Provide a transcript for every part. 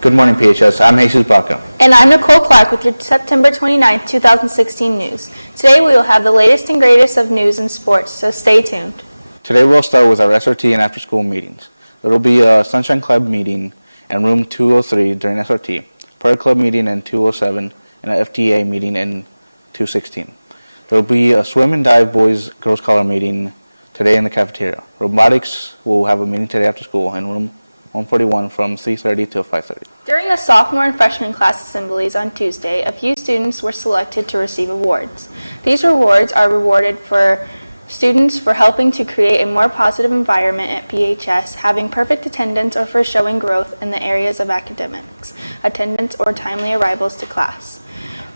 Good morning, PHS. I'm Jesus Baca. And I'm Nicole Clark with your September 29th, 2016 news. Today we will have the latest and greatest of news and sports, so stay tuned. Today we'll start with our SRT and after-school meetings. There will be a Sunshine Club meeting in room 203 during SRT, Prayer Club meeting in 207, and an FTA meeting in 216. There will be a swim and dive boys-girls color meeting today in the cafeteria. Robotics will have a meeting today after school in room 141 from 3:30 to 5:30. During the sophomore and freshman class assemblies on Tuesday, a few students were selected to receive awards. These awards are rewarded for students for helping to create a more positive environment at PHS, having perfect attendance, or for showing growth in the areas of academics, attendance, or timely arrivals to class.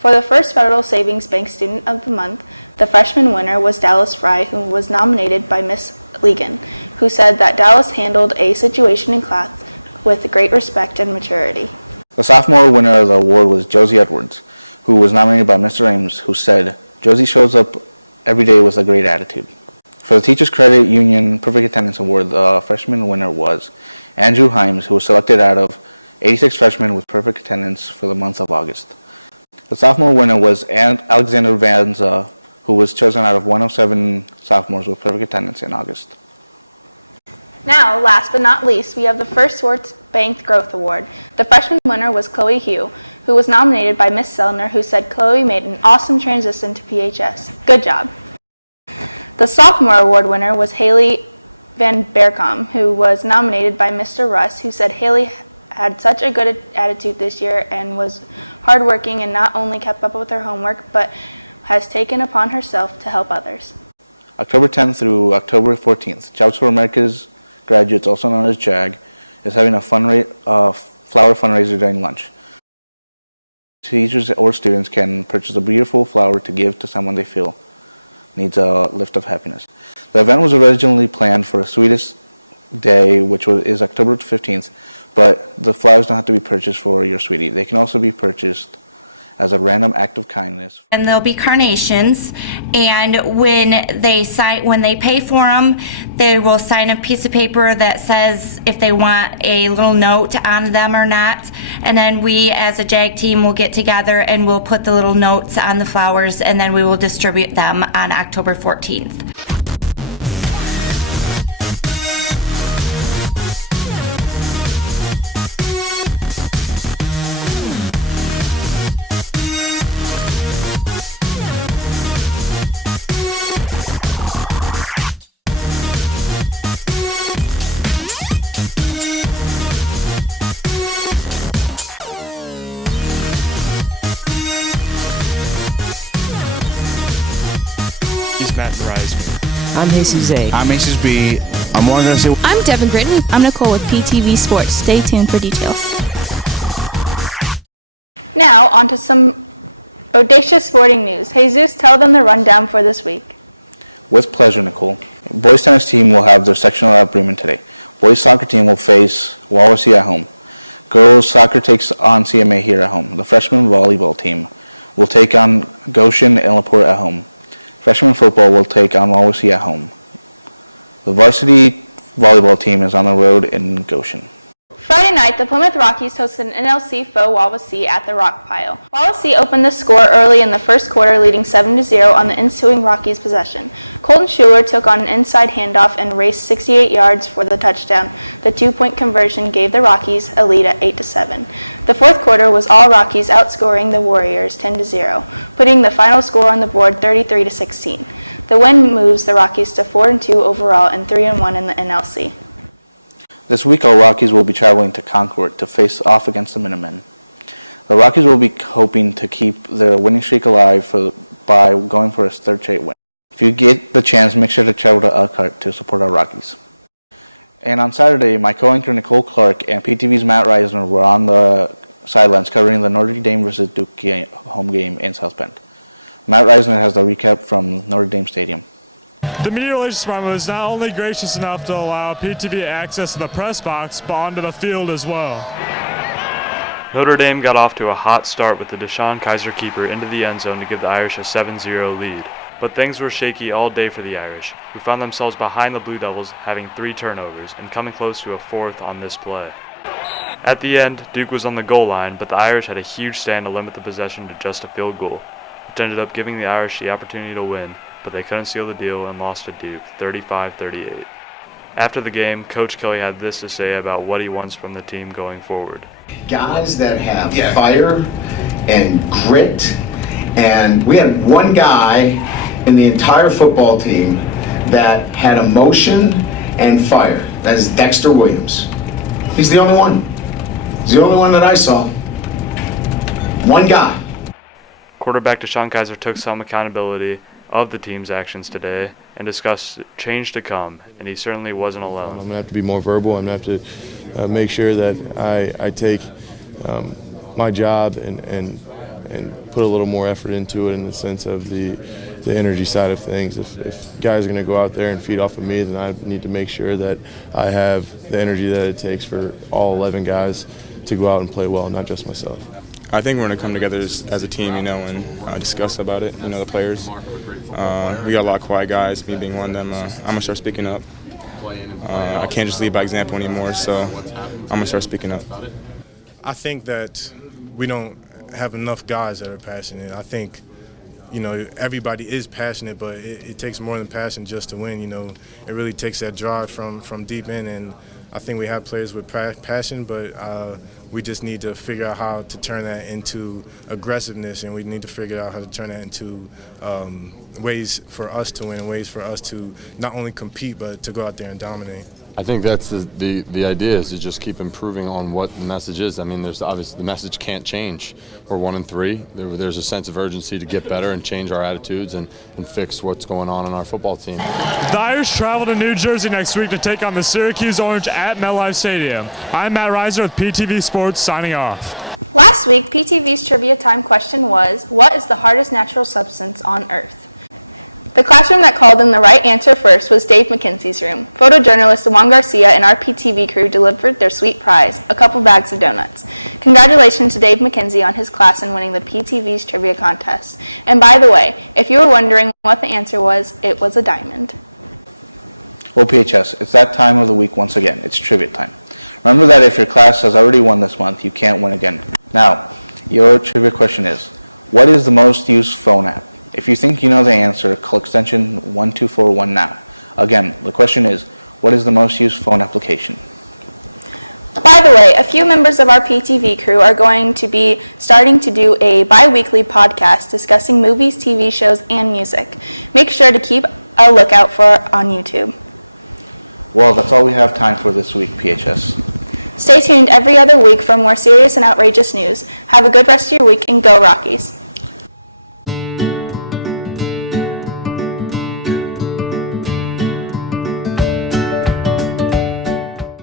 For the first Federal Savings Bank Student of the Month, the freshman winner was Dallas Fry, who was nominated by Miss Legan, who said that Dallas handled a situation in class with great respect and maturity. The sophomore winner of the award was Josie Edwards, who was nominated by Mr. Ames, who said, "Josie shows up every day with a great attitude." For the Teachers Credit Union Perfect Attendance Award, the freshman winner was Andrew Himes, who was selected out of 86 freshmen with perfect attendance for the month of August. The sophomore winner was Alexander Vanza, who was chosen out of 107 sophomores with perfect attendance in August. Now, last but not least, we have the first Swartz Bank Growth Award. The freshman winner was Chloe Hugh, who was nominated by Miss Selner, who said Chloe made an awesome transition to PHS. Good job. The sophomore award winner was Haley Van Berkom, who was nominated by Mr. Russ, who said Haley had such a good attitude this year and was hardworking and not only kept up with her homework, but has taken upon herself to help others. October 10th through October 14th, Jobs for America's Graduates, also known as JAG, is having a flower fundraiser during lunch. Teachers or students can purchase a beautiful flower to give to someone they feel needs a lift of happiness. The event was originally planned for a Sweetest Day, which is October 15th, but the flowers don't have to be purchased for your sweetie. They can also be purchased as a random act of kindness. And there'll be carnations, and when they pay for them, they will sign a piece of paper that says if they want a little note on them or not, and then we as a JAG team will get together and we'll put the little notes on the flowers, and then we will distribute them on October 14th. I'm Jesus A. I'm Jesus B. I'm Juan Garcia. I'm Devin Britton. I'm Nicole with PTV Sports. Stay tuned for details. Now, on to some audacious sporting news. Jesus, tell them the rundown for this week. With pleasure, Nicole. Boys tennis team will have their sectional agreement today. Boys soccer team will face Wawasee at home. Girls soccer takes on CMA here at home. The freshman volleyball team will take on Goshen and LaPorte at home. Freshman football will take on Wawasee at home. The varsity volleyball team is on the road in Goshen. Friday night, the Plymouth Rockies hosted an NLC foe Wawasee at the Rock Pile. Wawasee opened the score early in the first quarter, leading 7-0 on the ensuing Rockies possession. Colton Schuler took on an inside handoff and raced 68 yards for the touchdown. The 2-point conversion gave the Rockies a lead at 8-7. The fourth quarter was all Rockies, outscoring the Warriors 10-0, putting the final score on the board 33-16. The win moves the Rockies to 4-2 overall and 3-1 in the NLC. This week, our Rockies will be traveling to Concord to face off against the Minutemen. The Rockies will be hoping to keep their winning streak alive by going for a third straight win. If you get the chance, make sure to travel to Elkhart to support our Rockies. And on Saturday, my co-anchor Nicole Clark and PTV's Matt Risner were on the sidelines covering the Notre Dame versus Duke home game in South Bend. Matt Risner has the recap from Notre Dame Stadium. The media relations department was not only gracious enough to allow PTV access to the press box, but onto the field as well. Notre Dame got off to a hot start with the Deshaun Kaiser keeper into the end zone to give the Irish a 7-0 lead. But things were shaky all day for the Irish, who found themselves behind the Blue Devils, having 3 turnovers and coming close to a 4th on this play. At the end, Duke was on the goal line, but the Irish had a huge stand to limit the possession to just a field goal, which ended up giving the Irish the opportunity to win, but they couldn't seal the deal and lost to Duke 35-38. After the game, Coach Kelly had this to say about what he wants from the team going forward. Guys that have fire and grit, and we had one guy in the entire football team that had emotion and fire. That is Dexter Williams. He's the only one. He's the only one that I saw. One guy. Quarterback Deshaun Kaiser took some accountability of the team's actions today and discussed change to come, and he certainly wasn't alone. I'm going to have to be more verbal. I'm going to have to make sure that I take my job and put a little more effort into it in the sense of the energy side of things. If guys are going to go out there and feed off of me, then I need to make sure that I have the energy that it takes for all 11 guys to go out and play well, not just myself. I think we're going to come together as a team, and discuss about it, the players. We got a lot of quiet guys, me being one of them. I'm going to start speaking up. I can't just lead by example anymore, so I'm going to start speaking up. I think that we don't have enough guys that are passionate. I think, everybody is passionate, but it takes more than passion just to win. It really takes that drive from deep in, and I think we have players with passion, but we just need to figure out how to turn that into aggressiveness, and we need to figure out how to turn that into ways for us to win, ways for us to not only compete, but to go out there and dominate. I think that's the idea, is to just keep improving on what the message is. I mean, there's obviously the message can't change. We're 1-3. There's a sense of urgency to get better and change our attitudes and fix what's going on in our football team. The Irish travel to New Jersey next week to take on the Syracuse Orange at MetLife Stadium. I'm Matt Risner with PTV Sports, signing off. Last week, PTV's Trivia Time question was, what is the hardest natural substance on Earth? The classroom that called in the right answer first was Dave McKenzie's room. Photojournalist Juan Garcia and our PTV crew delivered their sweet prize, a couple bags of donuts. Congratulations to Dave McKenzie on his class in winning the PTV's trivia contest. And by the way, if you were wondering what the answer was, it was a diamond. Well, PHS, it's that time of the week once again. It's trivia time. Remember that if your class has already won this month, you can't win again. Now, your trivia question is, what is the most used phone app? If you think you know the answer, call extension 1241 now. Again, the question is, what is the most used phone application? By the way, a few members of our PTV crew are going to be starting to do a bi-weekly podcast discussing movies, TV shows, and music. Make sure to keep a lookout for on YouTube. Well, that's all we have time for this week, PHS. Stay tuned every other week for more serious and outrageous news. Have a good rest of your week, and go Rockies!